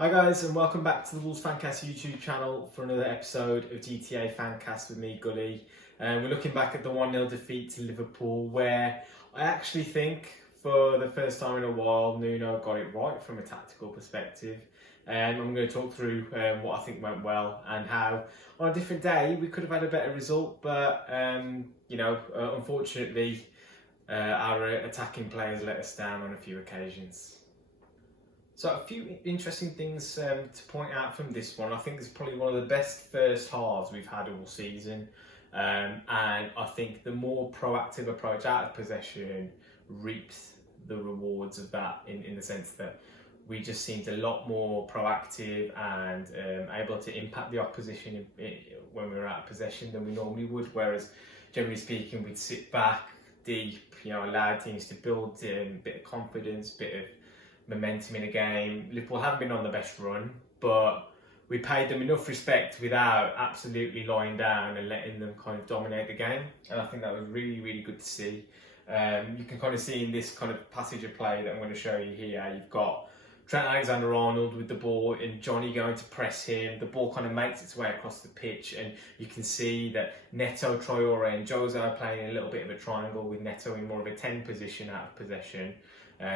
Hi guys, and welcome back to the Wolves Fancast YouTube channel for another episode of GTA Fancast with me, Gully. We're looking back at the 1-0 defeat to Liverpool, where I actually think for the first time in a while Nuno got it right from a tactical perspective. I'm going to talk through what I think went well and how on a different day we could have had a better result, but unfortunately our attacking players let us down on a few occasions. So a few interesting things to point out from this one. I think it's probably one of the best first halves we've had all season. And I think the more proactive approach out of possession reaps the rewards of that in the sense that we just seemed a lot more proactive and able to impact the opposition when we were out of possession than we normally would. Whereas, generally speaking, we'd sit back deep, allow teams to build a bit of confidence, bit of momentum in a game. Liverpool haven't been on the best run, but we paid them enough respect without absolutely lying down and letting them kind of dominate the game. And I think that was really, really good to see. You can kind of see in this kind of passage of play that I'm going to show you here, you've got Trent Alexander-Arnold with the ball and Johnny going to press him. The ball kind of makes its way across the pitch, and you can see that Neto, Traore and Jose are playing a little bit of a triangle with Neto in more of a 10 position out of possession.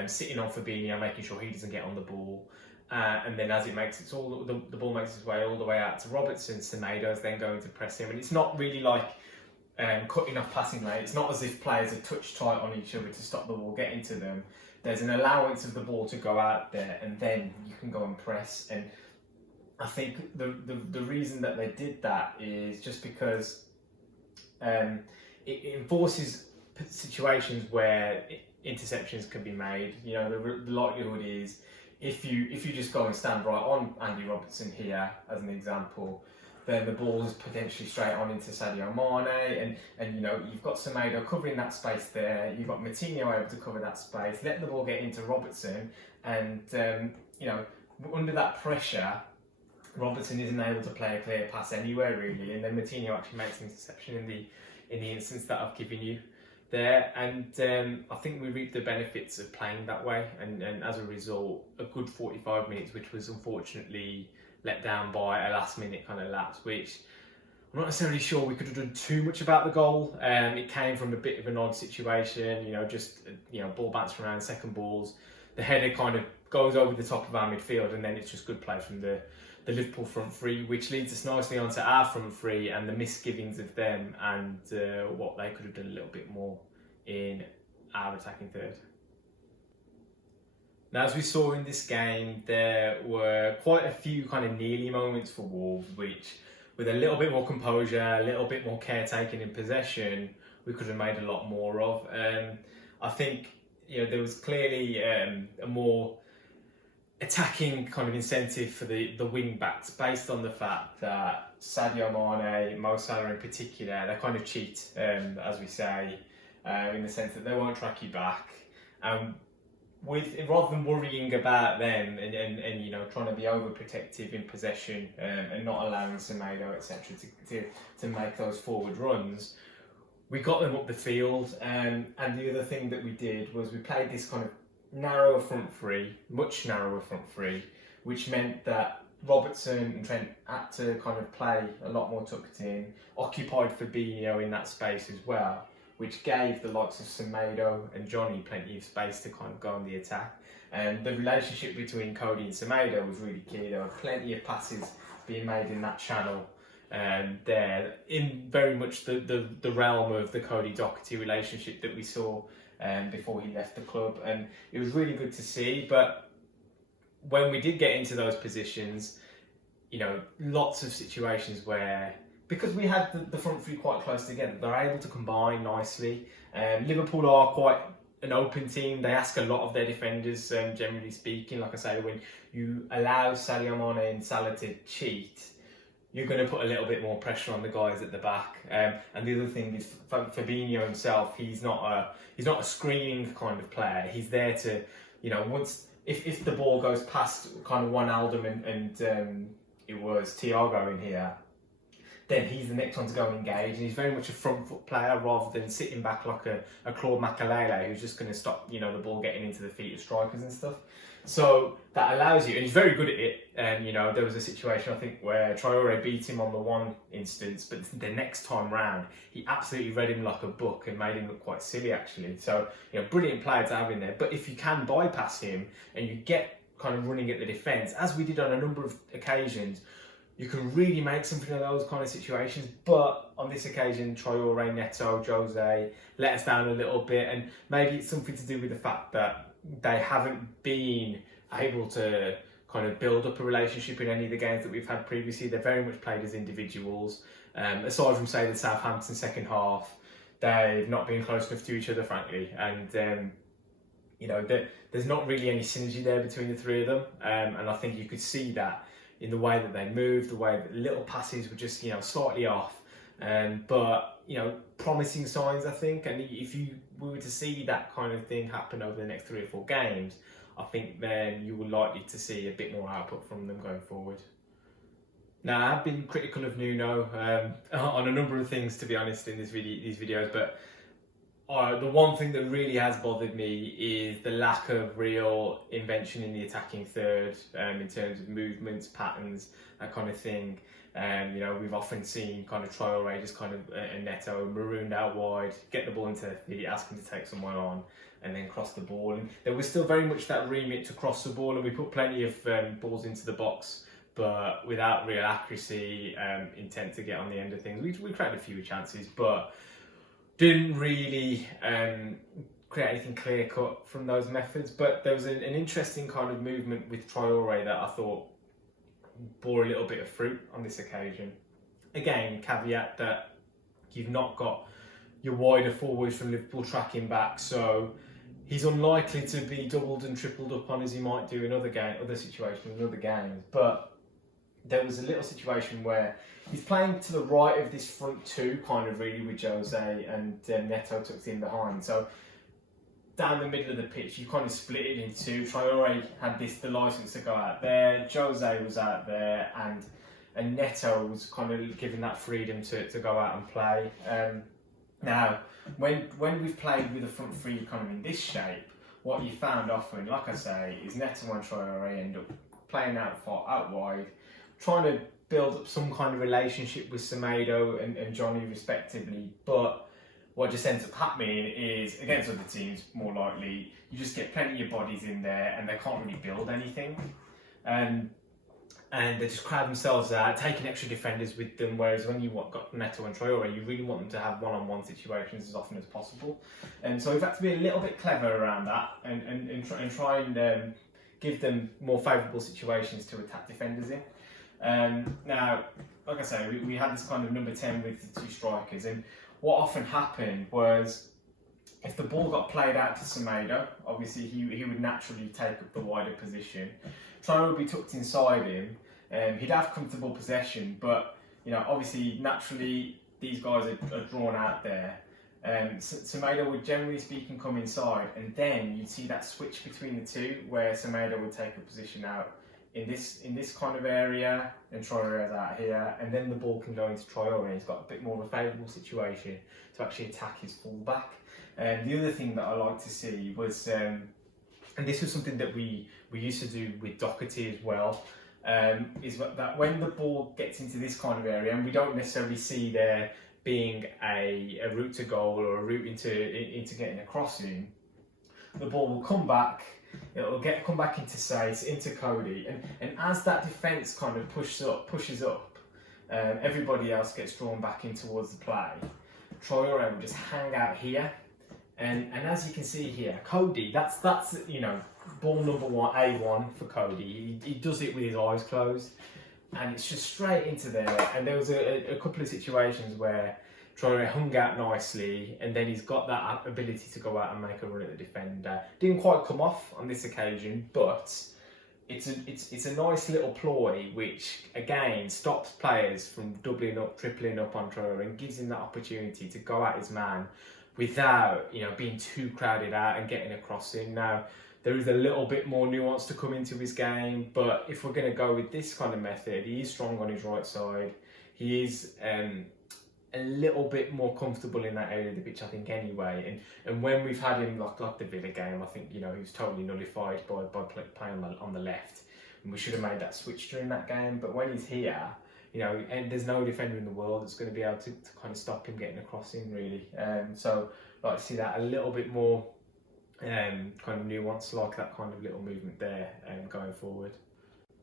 Sitting on Fabinho, making sure he doesn't get on the ball, and then as it makes the ball makes its way all the way out to Robertson, Semedo's then going to press him, and it's not really like cutting off passing lane. It's not as if players are touch tight on each other to stop the ball getting to them. There's an allowance of the ball to go out there, and then you can go and press. And I think the reason that they did that is just because it enforces situations where interceptions can be made. The likelihood is if you just go and stand right on Andy Robertson here as an example, then the ball is potentially straight on into Sadio Mane, and you've got Semedo covering that space there. You've got Moutinho able to cover that space, let the ball get into Robertson, and under that pressure, Robertson isn't able to play a clear pass anywhere really, and then Moutinho actually makes an interception in the instance that I've given you there, and I think we reaped the benefits of playing that way, and as a result, a good 45 minutes, which was unfortunately let down by a last minute kind of lapse, which I'm not necessarily sure we could have done too much about the goal. It came from a bit of an odd situation, ball bounced around, second balls, the header kind of goes over the top of our midfield, and then it's just good play from the Liverpool front three, which leads us nicely onto our front three and the misgivings of them and what they could have done a little bit more in our attacking third. Now, as we saw in this game, there were quite a few kind of nearly moments for Wolves, which with a little bit more composure, a little bit more caretaking in possession, we could have made a lot more of. I think there was clearly a more attacking kind of incentive for the wing backs based on the fact that Sadio Mane, Mo Salah in particular, they kind of cheat, as we say, in the sense that they won't track you back. Rather than worrying about them and trying to be overprotective in possession and not allowing Semedo etc. to make those forward runs, we got them up the field. And the other thing that we did was we played this kind of narrower front three, much narrower front three, which meant that Robertson and Trent had to kind of play a lot more tucked in, occupied Fabinho in that space as well, which gave the likes of Semedo and Johnny plenty of space to kind of go on the attack. And the relationship between Cody and Semedo was really key. There were plenty of passes being made in that channel there, in very much the realm of the Cody Doherty relationship that we saw before he left the club, and it was really good to see. But when we did get into those positions, lots of situations where, because we had the front three quite close together, they're able to combine nicely. Liverpool are quite an open team. They ask a lot of their defenders, generally speaking. Like I say, when you allow Sadio Mane and Salah to cheat, you're going to put a little bit more pressure on the guys at the back. And the other thing is Fabinho himself. He's not a screening kind of player. He's there to, once if the ball goes past kind of Wijnaldum and it was Thiago in here, then he's the next one to go and engage, and he's very much a front foot player rather than sitting back like a Claude Makelele who's just going to stop the ball getting into the feet of strikers and stuff. So that allows you, and he's very good at it. And there was a situation I think where Traore beat him on the one instance, but the next time round he absolutely read him like a book and made him look quite silly actually. So brilliant player to have in there. But if you can bypass him and you get kind of running at the defence, as we did on a number of occasions, you can really make something of those kind of situations. But on this occasion, Traore, Neto, Jose let us down a little bit, and maybe it's something to do with the fact that they haven't been able to kind of build up a relationship in any of the games that we've had previously. They're very much played as individuals. Aside from, say, the Southampton second half, they've not been close enough to each other, frankly. And, there's not really any synergy there between the three of them. And I think you could see that in the way that they moved, the way that little passes were just, slightly off. But promising signs, I think. And if we were to see that kind of thing happen over the next 3 or 4 games, I think then you will likely to see a bit more output from them going forward. Now, I've been critical of Nuno on a number of things, to be honest, in these videos, but the one thing that really has bothered me is the lack of real invention in the attacking third, in terms of movements, patterns, that kind of thing. We've often seen kind of Traore just kind of a Neto marooned out wide, get the ball into their feet, ask him to take someone on, and then cross the ball. And there was still very much that remit to cross the ball, and we put plenty of balls into the box, but without real accuracy, intent to get on the end of things. We created a few chances, but didn't really create anything clear cut from those methods. But there was an interesting kind of movement with Traore that I thought bore a little bit of fruit on this occasion. Again, caveat that you've not got your wider forwards from Liverpool tracking back, so he's unlikely to be doubled and tripled up on as he might do in other situations, in other games. But there was a little situation where he's playing to the right of this front two, kind of really, with Jose, and Neto tucked in behind. So down the middle of the pitch, you kind of split it in two. Traore had the licence to go out there, Jose was out there, and Neto was kind of given that freedom to go out and play. Now, when we've played with a front three kind of in this shape, what you found often, like I say, is Neto and Traore end up playing out wide, trying to build up some kind of relationship with Semedo and Johnny respectively, but what just ends up happening is, against other teams, more likely, you just get plenty of bodies in there and they can't really build anything. And they just crowd themselves out, taking extra defenders with them, whereas when you've got Neto and Traore, you really want them to have one-on-one situations as often as possible. And so we've had to be a little bit clever around that and try and give them more favourable situations to attack defenders in. Now, like I say, we had this kind of number 10 with the 2 strikers, and what often happened was if the ball got played out to Semedo, obviously he would naturally take up the wider position. Traore would be tucked inside him, he'd have comfortable possession, but obviously naturally these guys are drawn out there. Semedo would, generally speaking, come inside, and then you'd see that switch between the two, where Semedo would take a position out in this kind of area, and Traore is out here, and then the ball can go into Traore, and he's got a bit more of a favourable situation to actually attack his fullback. The other thing that I like to see was, and this was something that we used to do with Doherty as well, is that when the ball gets into this kind of area, and we don't necessarily see there being a route to goal or a route into getting a crossing, the ball will come back. It'll come back into Cody, and as that defence kind of pushes up, everybody else gets drawn back in towards the play. Traore will just hang out here, and as you can see here, Cody, that's ball number one, A1 for Cody. He does it with his eyes closed, and it's just straight into there. And there was a couple of situations where Traore hung out nicely, and then he's got that ability to go out and make a run at the defender. Didn't quite come off on this occasion, but it's a nice little ploy which again stops players from doubling up, tripling up on Traore, and gives him that opportunity to go at his man without being too crowded out and getting a crossing. Now, there is a little bit more nuance to come into his game, but if we're going to go with this kind of method, he is strong on his right side. He is a little bit more comfortable in that area of the pitch, I think, anyway. And when we've had him like the Villa game, I think, you know, he was totally nullified by playing on the left. And we should have made that switch during that game. But when he's here, you know, and there's no defender in the world that's going to be able to kind of stop him getting across in, really. So I'd like to see that a little bit more kind of nuance, like that kind of little movement there going forward.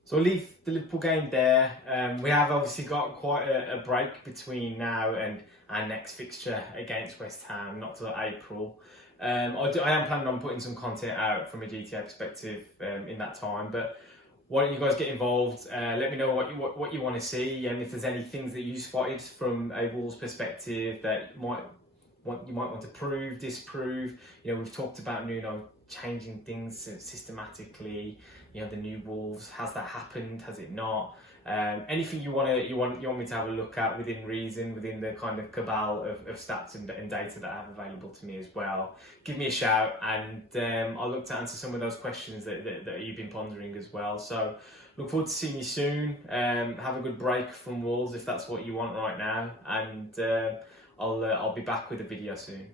So I'll leave the Liverpool game there. We have obviously got quite a break between now and our next fixture against West Ham, not till April. I am planning on putting some content out from a GTA perspective in that time, but why don't you guys get involved? Let me know what you want to see, and if there's any things that you spotted from a Wolves perspective that you might want to prove, disprove. You know, we've talked about Nuno changing things systematically. You know, the new Wolves, has that happened? Has it not? Anything you want me to have a look at within reason, within the kind of cabal of stats and data that I have available to me as well, give me a shout, and I'll look to answer some of those questions that you've been pondering as well. So look forward to seeing you soon. Have a good break from Wolves if that's what you want right now, and I'll be back with a video soon.